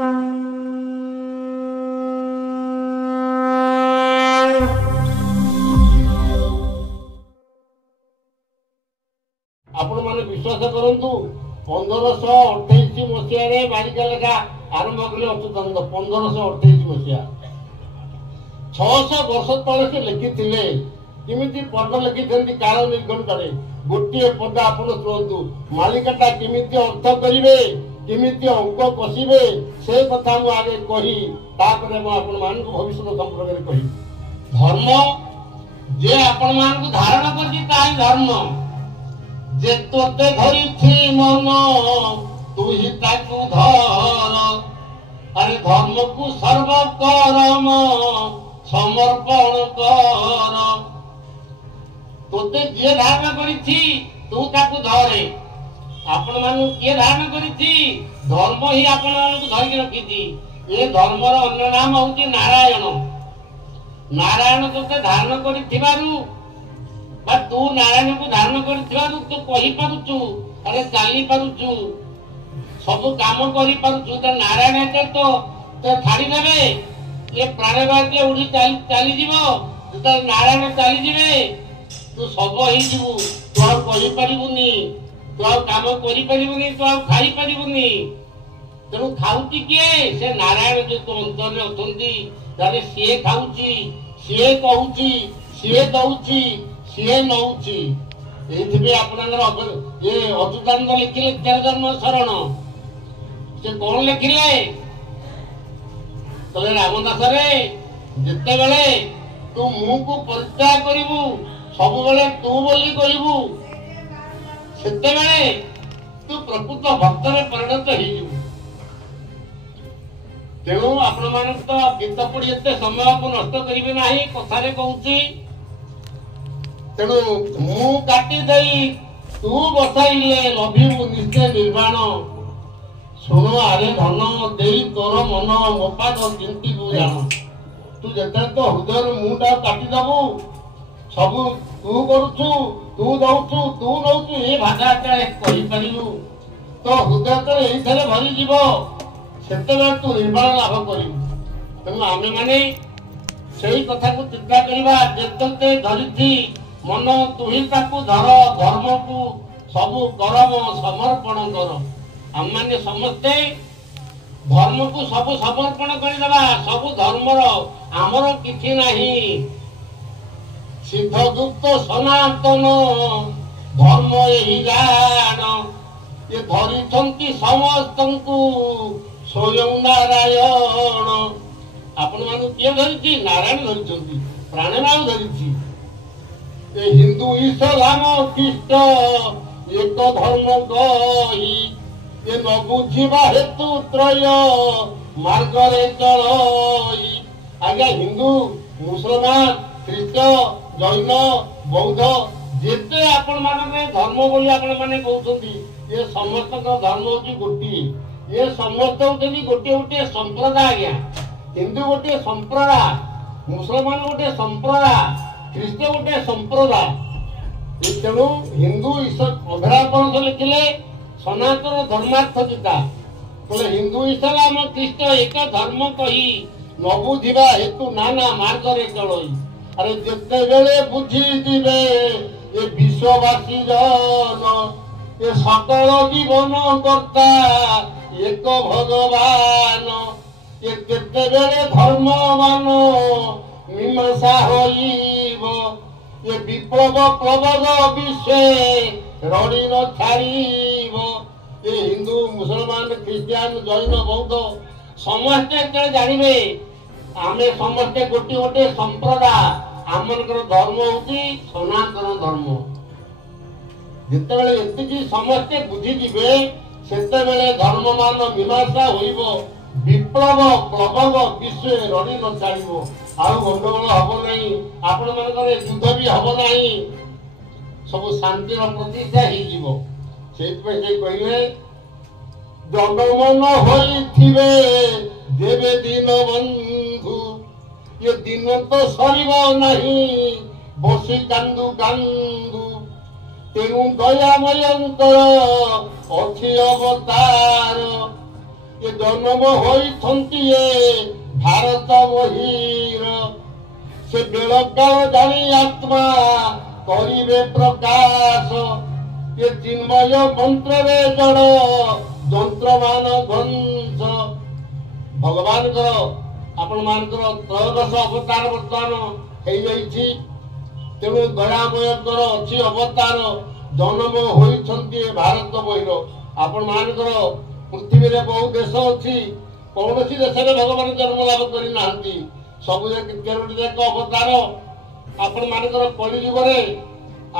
आपण माने विश्वास करंतु 1528 मसीह बालिका लेखा आरंभ कले अच्युतानंद 1528 मसीहा 600 वर्ष तले से लिखिथिले किमिति पद लिखिथंती काल निर्गण करे गोटे पद आपण शुणु मालिकाटा किमिति अर्थ करिवे किमिति अंक कसिवे से कथा मु आगे कही तापर मु आपण मान को भविष्य संपर्क रे कही धर्म जे आपण मान को धारण करछि ताई धर्म जे तोते धरिछि मन तू ही ताकू धर अरे धर्म को सर्व कर्म समर्पण कर तोते जे धारण करिछि तू ताकू धरे आपण मानु के धारण करिछि धर्म ही आपण मानु को धरि रखिछि ए धर्मर अन्य नाम होछि नारायण नारायण तोते धारण करिथिबारु बा तू नारायण को धारण करिथिबारु तू कहि पारुछु अरे चाली पारुछु सब काम करि पारुछु त नारायण एते तो छाड़ी देबे ये प्राणवायु उड़ी चली जीवो तो नारायण चली जीवे तू सब ही जीवु तू आ कहि परिबुनी तू आ काम करि परिबुनी तू आ खाई परिबुनी तेणु खाउची किए से नारायण जो तो अंतर रे अथंती तारे से खाउची से कहउची से दउची से नउची एथिबे आपनकर ये अच्युतानंद लिखिले तेर जन्म शरण से कौन लिखिले तले रामदास रे जिते बेले तू मुह को परित्याग करिवु सब बेले तू बोली कहिवु सेते बेले तू प्रकृत भक्त रे परिणत हेई जु तेणु आपण मान तो गीत पढ़ी एते समय को नष्ट करिवे नाही कथा रे कहूची तेणु मुह काटी देई तू बसाइले लभिबु निश्चय निर्वाण सुन आरे धन देई तोर मन मोपाद चिंती को जान तू जते तो हृदय मुंडा काटी दबु सब तू करूछु तू दउछु तू नउछु ए भाषा कहि परिलु तो हृदय तो एई थरे भरी जीवो सेते तू निर्वाण लाभ करिवु तेणु आमे माने सेई कथा को चिंता करिबा जेते धरिथि मन तू ही ताकू धर धर्म को सब कर्म समर्पण कर आम माने समस्ते धर्म को सब समर्पण करदेबा सब धर्मर आमर किछि नाही सिद्धगुप्त सनातन धर्म एही जान ये धरिछंती समस्तंकु स्वयं नारायण आपण मानु के धरिछि नारायण धरिछंती प्राणनाथ धरिछि ए हिंदू इस्लाम ख्रीष्ट एक धर्म गई ये न बुझिबा हेतु त्रय मार्गरे चलई आज्ञा हिंदू मुसलमान ख्रीष्ट जैन बौद्ध जेते आपण माने धर्म बोली आपण माने कहउछंती ये समस्त धर्म होची गोटी ये समस्त होची गोटे गोटे संप्रदाय आज्ञा हिंदू गोटे संप्रदाय मुसलमान गोटे संप्रदाय ख्रीष्ट गोटे संप्रदाय तेणु हिंदू अभरापण से लिखिले सनातन धर्मार्थ गीता बोले हिंदू इस्लाम ख्रीष्ट एक धर्म कही न बुझिबा हेतु नाना मार्ग रे चलई अरे जेते बेले बुझी दिबे ये विश्ववासी जन ये सकल जीवन कर्ता एक भगवान ये जेते बेले धर्म मान मीमांसा होइबो ये विप्लव प्रबल विश्व रड़ी न छाड़ीबो ये हिंदू मुसलमान ख्रिस्टियान जैन बौद्ध समस्ते जानिबे आमे समस्ते गोटे गोटे संप्रदाय आमनकर धर्म होची सनातन धर्म जिते बेले एतिकी समस्ते बुझी जिबे सेते बेले धर्म मान मीमांसा होइबो विप्लव प्रबल विश्व रड़ी न छाड़ीबो आउ गंडगोल हब नहीं आपण मानकर युद्ध भी हब नहीं सब शांतिर प्रतिष्ठा ही जीवो सेतपे से कहिले जगमन होइथिबे देवे दिन बंधु ये दिन तो सरीबो नहीं बसी कांदु कांदु तेणु दयामयंकर अच्छी अवतार ଏ ଜନ୍ମ ହୋଇଛନ୍ତି ଏ ଭାରତ ବହିର ସେ ବେଳ କାଳ ଜାଣି ଆତ୍ମା କରିବେ ପ୍ରକାଶ ଏ ଚିନ୍ମୟ ମନ୍ତ୍ରରେ ଜଡ଼ ଯନ୍ତ୍ରମାନ ଧ୍ୱଂସ ଭଗବାନଙ୍କର ଆପଣମାନଙ୍କର ତ୍ରୟୋଦଶ ଅବତାର ବର୍ତ୍ତମାନ ହେଇଯାଇଛି। ତେଣୁ ଦୟାମୟଙ୍କର ଅଛି ଅବତାର ଜନ୍ମ ହୋଇଛନ୍ତି ଭାରତ ବହିର। ଆପଣମାନଙ୍କର ପୃଥିବୀରେ ବହୁ ଦେଶ ଅଛି, କୌଣସି ଦେଶରେ ଭଗବାନ ଜନ୍ମ ଲାଭ କରିନାହାନ୍ତି। ସବୁ ଯାକ 13ଟି ଯାକ ଅବତାର ଆପଣମାନଙ୍କର କଳିଯୁଗରେ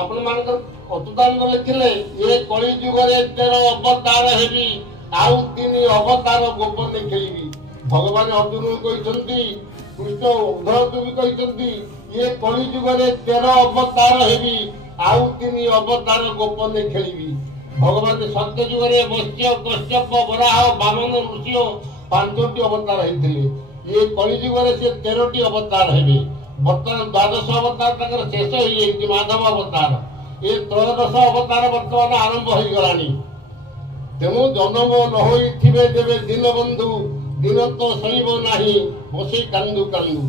ଆପଣମାନଙ୍କର ଅଚ୍ୟୁତାନନ୍ଦ ଲେଖିଲେ ଏ କଳିଯୁଗରେ 13 ଅବତାର ହେବି, ଆଉ 3 ଅବତାର ଗୋପନେ ଖେଳିବି। ଭଗବାନ ଅର୍ଜୁନଙ୍କୁ କହିଛନ୍ତି, କୃଷ୍ଣ ଉଦ୍ଧବକୁ ବି କହିଛନ୍ତି ଏ କଳିଯୁଗରେ 13 ଅବତାର ହେବି, ଆଉ 3 ଅବତାର ଗୋପନେ ଖେଳିବି। ଭଗବାନ ସତ୍ୟ ଯୁଗରେ ମତ୍ସ୍ୟ କଶ୍ୟପ ବରାହ ବାମନ ନୃସିଂହ 5ଟି ଅବତାର ହେଇଥିଲେ। ଏ କଳିଯୁଗରେ ସେ 13ଟି ଅବତାର ହେବେ। ବର୍ତ୍ତମାନ 12 ଅବତାର ତାଙ୍କର ଶେଷ ହେଇଯାଇଛି, ମାଧବ ଅବତାର। ଏ ତ୍ରୟୋଦଶ ଅବତାର ବର୍ତ୍ତମାନ ଆରମ୍ଭ ହେଇଗଲାଣି। ତେଣୁ ଜନ୍ମ ନ ହୋଇଥିବେ ଯେବେ ଦୀନବନ୍ଧୁ ଦିନ ତ ସହିବ ନାହିଁ ବସେଇ କାନ୍ଦୁ କାନ୍ଦୁ।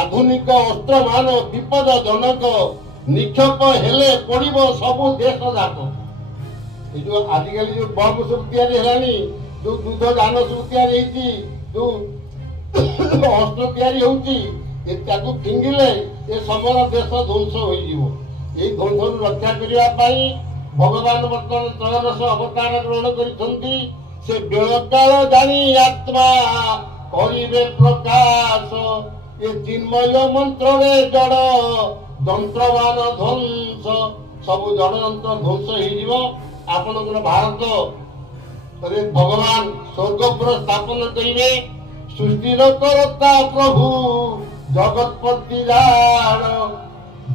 ଆଧୁନିକ ଅସ୍ତ୍ରମାନ ବିପଦ ଜନକ ନିକ୍ଷେପ ହେଲେ ପଡ଼ିବ ସବୁ ଦେଶ ଯାକ। ଏ ଯୋଉ ଆଜିକାଲି ଯୋଉ ବମ୍ ସବୁ ତିଆରି ହେଲାଣି, ଯୋଉ ଯୁଦ୍ଧ ଯାନ ସବୁ ତିଆରି ହେଇଛି, ଯୋଉ ଅସ୍ତ୍ର ତିଆରି ହଉଛି, ତାକୁ ଫିଙ୍ଗିଲେ ଏ ସମର ଦେଶ ଧ୍ୱଂସ ହୋଇଯିବ। ଏଇ ଧ୍ୱଂସରୁ ରକ୍ଷା କରିବା ପାଇଁ ଭଗବାନ ବର୍ତ୍ତମାନ ତ୍ରୟୋଦଶ ଅବତାର ଗ୍ରହଣ କରିଛନ୍ତି। ସେ ବେଳକାଳ ଜାଣି ଆତ୍ମା କରିବେ ପ୍ରକାଶ ଏ ଚିନ୍ମୟ ମନ୍ତ୍ରରେ ଜଡ଼ ଯନ୍ତ୍ରମାନ ଧ୍ୱଂସ ସବୁ ଜଡ଼ଯନ୍ତ୍ର ଧ୍ୱଂସ ହେଇଯିବ। ଆପଣଙ୍କର ଭାରତରେ ଭଗବାନ ସ୍ୱର୍ଗପୁର ସ୍ଥାପନ କରିବେ। ସୃଷ୍ଟିର କରତା ପ୍ରଭୁ ଜଗତପତି ଜାଣ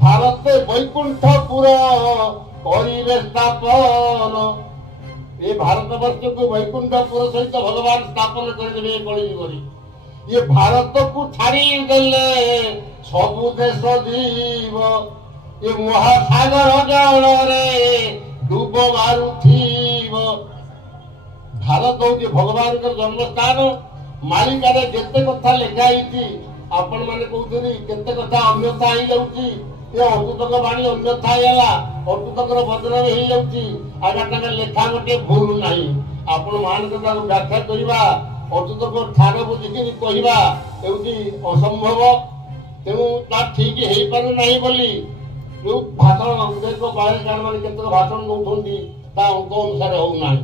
ଭାରତ ବୈକୁଣ୍ଠପୁର କରିବେ ସ୍ଥାପନ। ଏ ଭାରତ ବର୍ଷକୁ ବୈକୁଣ୍ଠପୁର ସହିତ ଭଗବାନ ସ୍ଥାପନ କରିଦେବେ। କଳିଯୁଗରେ ଏ ଭାରତକୁ ଛାଡ଼ିଦେଲେ ସବୁ ଦେଶ ଜୀବ ଏ ମହାସାଗର ଜଳରେ ଡୁବ ମାରୁଥିବ। ଭାରତ ହଉଛି ଭଗବାନଙ୍କର ଜନ୍ମସ୍ଥାନ। ମାଳିକାରେ ଯେତେ କଥା ଲେଖା ହେଇଛି, ଆପଣମାନେ କହୁଛନ୍ତି କେତେ କଥା ଅନ୍ୟଥା ହେଇଯାଉଛି। ଏ ଅଚ୍ୟୁତଙ୍କ ବାଣୀ ଅନ୍ୟଥା ହେଇଗଲା, ଅଚ୍ୟୁତଙ୍କର ବଦନାମ ହେଇଯାଉଛି। ଆଜ୍ଞା ତାଙ୍କର ଲେଖା ଗୋଟେ ଭୁଲ ନାହିଁ। ଆପଣମାନଙ୍କ ତାକୁ ବ୍ୟାଖ୍ୟା କରିବା, ଅଚ୍ୟୁତଙ୍କ ଠାର ବୁଝିକିରି କହିବା ହେଉଛି ଅସମ୍ଭବ। ତେଣୁ ତା ଠିକ ହେଇପାରୁନାହିଁ ବୋଲି ଯୋଉ ଭାଷଣ ମାନେ କେତେକ ଭାଷଣ ଦଉଛନ୍ତି ତା ଅଙ୍କ ଅନୁସାରେ ହଉନାହିଁ।